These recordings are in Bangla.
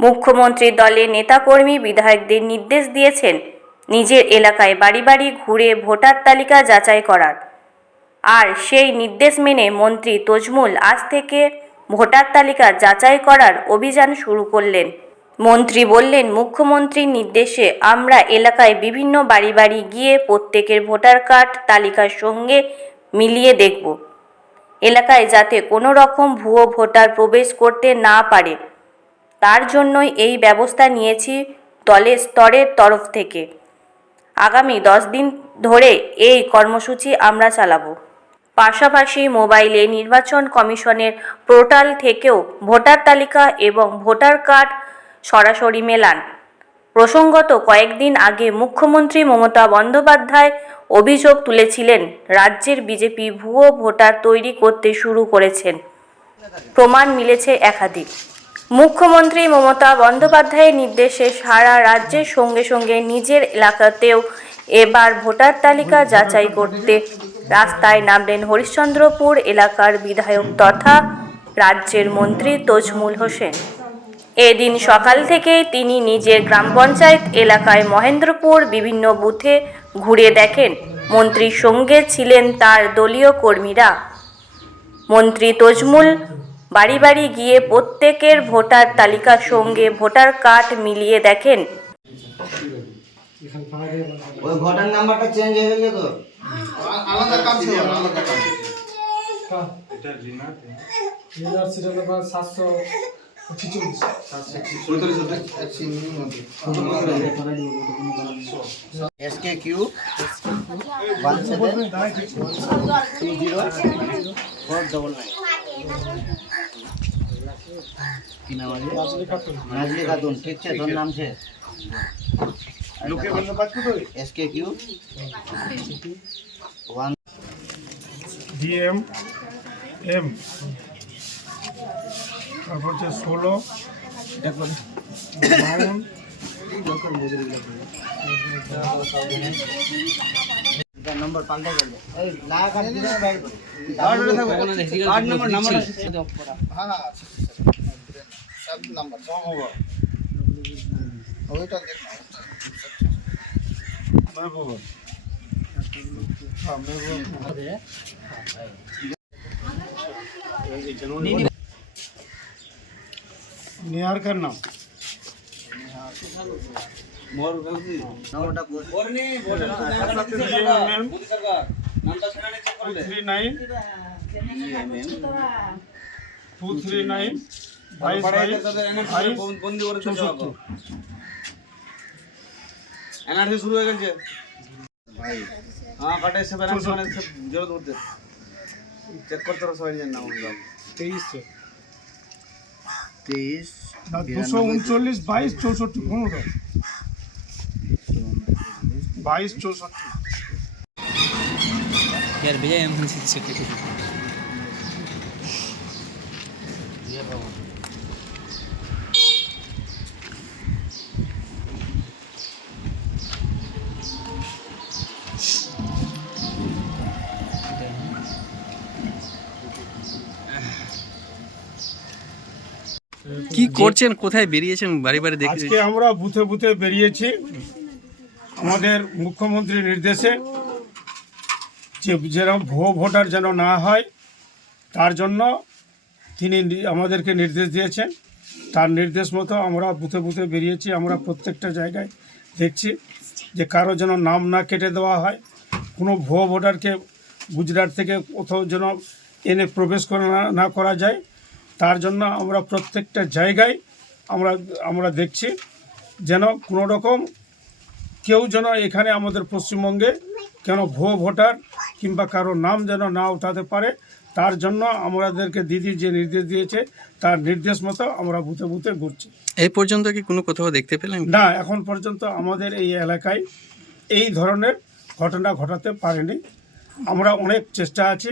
মুখ্যমন্ত্রী দলের নেতাকর্মী বিধায়কদের নির্দেশ দিয়েছেন নিজের এলাকায় বাড়ি বাড়ি ঘুরে ভোটার তালিকা যাচাই করার। আর সেই নির্দেশ মেনে মন্ত্রী তজমুল আজ থেকে ভোটার তালিকা যাচাই করার অভিযান শুরু করলেন। মন্ত্রী বললেন, মুখ্যমন্ত্রীর নির্দেশে আমরা এলাকায় বিভিন্ন বাড়ি বাড়ি গিয়ে প্রত্যেকের ভোটার কার্ড তালিকার সঙ্গে মিলিয়ে দেখব। এলাকায় যাতে কোনো রকম ভুয়ো ভোটার প্রবেশ করতে না পারে। তার জন্যই এই ব্যবস্থা নিয়েছি দলের স্তরের তরফ থেকে। আগামী দশ দিন ধরে এই কর্মসূচি আমরা চালাবো। পাশাপাশি মোবাইলে নির্বাচন কমিশনের পোর্টাল থেকেও ভোটার তালিকা এবং ভোটার কার্ড সরাসরি মেলান। প্রসঙ্গত, কয়েকদিন আগে মুখ্যমন্ত্রী মমতা বন্দ্যোপাধ্যায় অভিযোগ তুলেছিলেন, রাজ্যের বিজেপি ভুয়ো ভোটার তৈরি করতে শুরু করেছেন। প্রমাণ মিলেছে একাধিক। মুখ্যমন্ত্রী মমতা বন্দ্যোপাধ্যায়ের নির্দেশে সারা রাজ্যের সঙ্গে সঙ্গে নিজের এলাকাতেও এবার ভোটার তালিকা যাচাই করতে রাস্তায় নামলেন হরিশ্চন্দ্রপুর এলাকার বিধায়ক তথা রাজ্যের মন্ত্রী তজমুল হোসেন। এদিন সকাল থেকেই তিনি নিজের গ্রাম পঞ্চায়েত এলাকায় মহেন্দ্রপুর বিভিন্ন বুথে ঘুরে দেখেন। মন্ত্রীর সঙ্গে ছিলেন তার দলীয় কর্মীরা। মন্ত্রী তজমুল বাড়ি বাড়ি গিয়ে প্রত্যেকের ভোটার তালিকার সঙ্গে ভোটার কার্ড মিলিয়ে দেখেন। নাজলি খাতুন ঠিক છે তোর নাম છે S K Q? One D M M. তারপর হচ্ছে ষোলো। বাউন নম্বর পাল্টে গেল। এই লাখ কার্ড নাম্বার নাম্বার হ্যাঁ হ্যাঁ। নাম্বার সব হবে ওইটা দেখ মেহবুব হ্যাঁ মেহবুব নিহার কার নাম নম্বরটা two three nine two three nine বাইশ বাইশ বাইশ চৌষট্টি এনআরসি শুরু হয়ে গেছে ভাই হ্যাঁ কাটে সব এনআরসি মানে সব জোর ধরতে চেক করতে হবে সবাই নিজের নাম অনুযায়ী। তেইশে তেইশ না দুশো উনচল্লিশ বাইশ চৌষট্টি পনেরো বাইশ চৌষট্টি यार भैया हम से কি করছেন? কোথায় বেরিয়েছেন? বাড়ি বাড়ি দেখতে আজকে আমরা বুথে বুথে বেরিয়েছি। আমাদের মুখ্যমন্ত্রীর নির্দেশে যে যেরকম ভুয়ো ভোটার যেন না হয়, তার জন্য তিনি আমাদেরকে নির্দেশ দিয়েছেন। তার নির্দেশ মতো আমরা বুথে বুথে বেরিয়েছি। আমরা প্রত্যেকটা জায়গায় দেখছি যে কারও যেন নাম না কেটে দেওয়া হয়। কোনো ভুয়ো ভোটারকে গুজরাট থেকে কোথাও যেন এনে প্রবেশ করা না করা যায়। তার জন্য আমরা প্রত্যেকটা জায়গায় আমরা আমরা দেখছি যেন কোনো রকম কেউ যেন এখানে আমাদের পশ্চিমবঙ্গে কেন ভুয়ো ভোটার কিংবা কারও নাম যেন না উঠাতে পারে তার জন্য আমাদেরকে দিদি যে নির্দেশ দিয়েছে তার নির্দেশ মতো আমরা বুথে বুথে ঘুরছি। এই পর্যন্ত কি কোনো কোথাও দেখতে পেলেন? না এখন পর্যন্ত আমাদের এই এলাকায় এই ধরনের ঘটনা ঘটাতে পারেনি। আমরা অনেক চেষ্টা আছি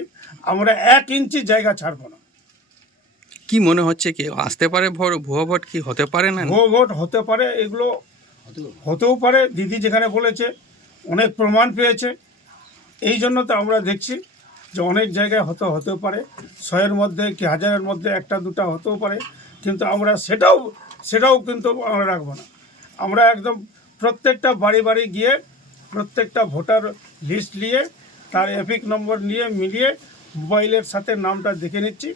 আমরা এক ইঞ্চি জায়গা ছাড়বো না। কি মনে হচ্ছে কি? আসতে পারে ভুয়া ভোট কি হতে পারে না? ভুয়ো ভোট হতে পারে, এগুলো হতেও পারে। দিদি যেখানে বলেছে, অনেক প্রমাণ পেয়েছে। এই জন্য তো আমরা দেখছি যে অনেক জায়গায় হতে, হতেও পারে। শয়ের মধ্যে কি হাজারের মধ্যে একটা, দুটা হতেও পারে। কিন্তু আমরা সেটাও সেটাও কিন্তু আমরা রাখব না। আমরা একদম প্রত্যেকটা বাড়ি বাড়ি গিয়ে প্রত্যেকটা ভোটার লিস্ট নিয়ে, তার এপিক নম্বর নিয়ে, মিলিয়ে মোবাইলের সাথে নামটা দেখে নিচ্ছি।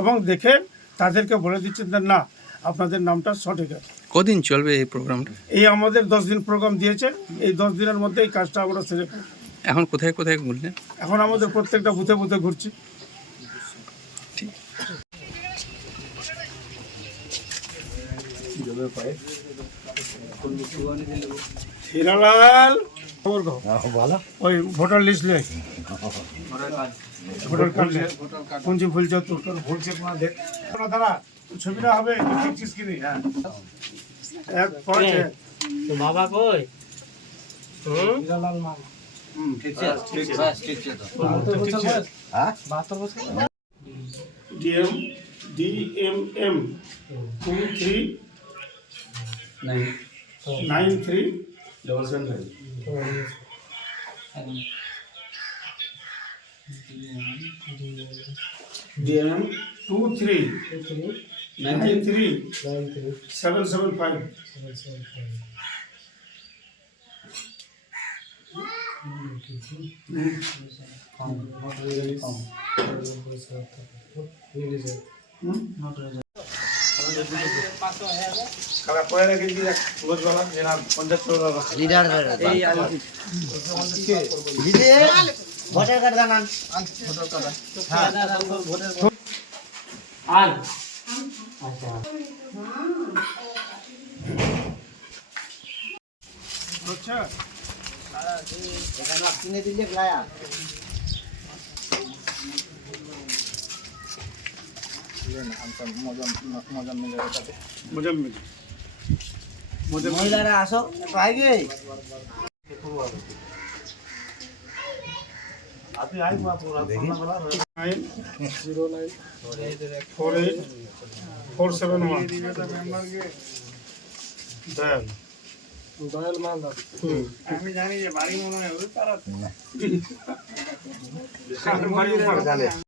এবং দেখে তাদেরকে বলে দিচ্ছেন যে না আপনাদের নামটা সঠিক আছে। কদিন চলবে এই প্রোগ্রামটা? এই আমাদের দশ দিন প্রোগ্রাম দিয়েছে। এই দশ দিনের মধ্যে এই কাজটা আমরা সেরে। এখন কোথায় কোথায় ঘুরলেন? এখন আমাদের প্রত্যেকটা বুথে বুথে ঘুরছি। হিরালাল! খবর কো ভালো হ্যাঁ, ওই ভোটার লিস্ট লে ভোটার কার্ড কোন যে ভুল যা তোর ভুল চেক না দেখ দাদা ছবিটা হবে ঠিক চিজ কি নেই? হ্যাঁ। এক পাঁচ তো বাবা কই? হুম? লাল মা। হুম ঠিক আছে ঠিক আছে। ঠিক আছে। তো ঠিক আছে। হ্যাঁ? 72 বছর? DM DMM 23 9 93 double seven five D two three nineteen three seven seven five not result পঞ্চাত্তর leader দিদি ভোটার কার্ড দেন আন আচ্ছা। এখানে কিনে দিলে লায়া মহিলারা আসো আগে nine zero nine four eight four seven one Dayal দয়াল মাল আমি জানি যে বাড়ি মনে হয় তারা